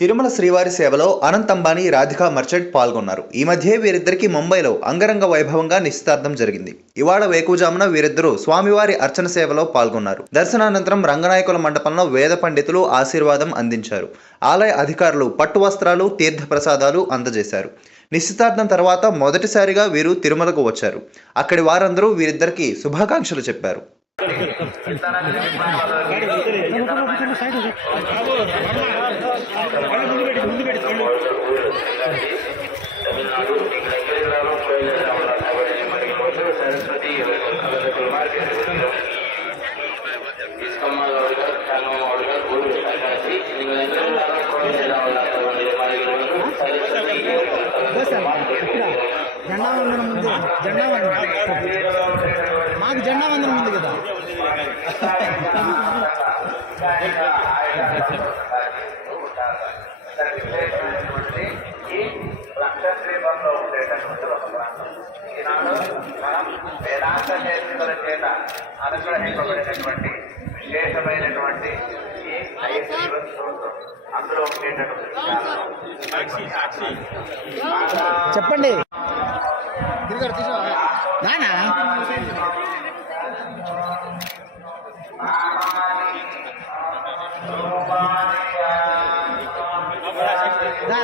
తిరుమల శ్రీవారి సేవలో అనంత్ అంబానీ, రాధికా మర్చెంట్ పాల్గొన్నారు. ఈ మధ్య వీరిద్దరికి ముంబైలో అంగరంగ వైభవంగా నిశ్చితార్థం జరిగింది. ఇవాళ వేకువజామున వీరిద్దరూ స్వామివారి అర్చన సేవలో పాల్గొన్నారు. దర్శనానంతరం రంగనాయకుల మండపంలో వేద పండితులు ఆశీర్వాదం అందించారు. ఆలయ అధికారులు పట్టు వస్త్రాలు, తీర్థ ప్రసాదాలు అందజేశారు. నిశ్చితార్థం తర్వాత మొదటిసారిగా వీరు తిరుమలకు వచ్చారు. అక్కడి వారందరూ వీరిద్దరికి శుభాకాంక్షలు చెప్పారు. జెండా మాకు జెండా వందనం ఉంది కదా. లక్షద్వీపంలో ఉండేటటువంటి ఒక ప్రాంతం. ఈనాడు మనం వేదాంత చేతుల చేత అనుగ్రహింపబడినటువంటి విశేషమైనటువంటి ఈ 5 స్తోత్రం అందులో ఉండేటటువంటి చెప్పండి. నానా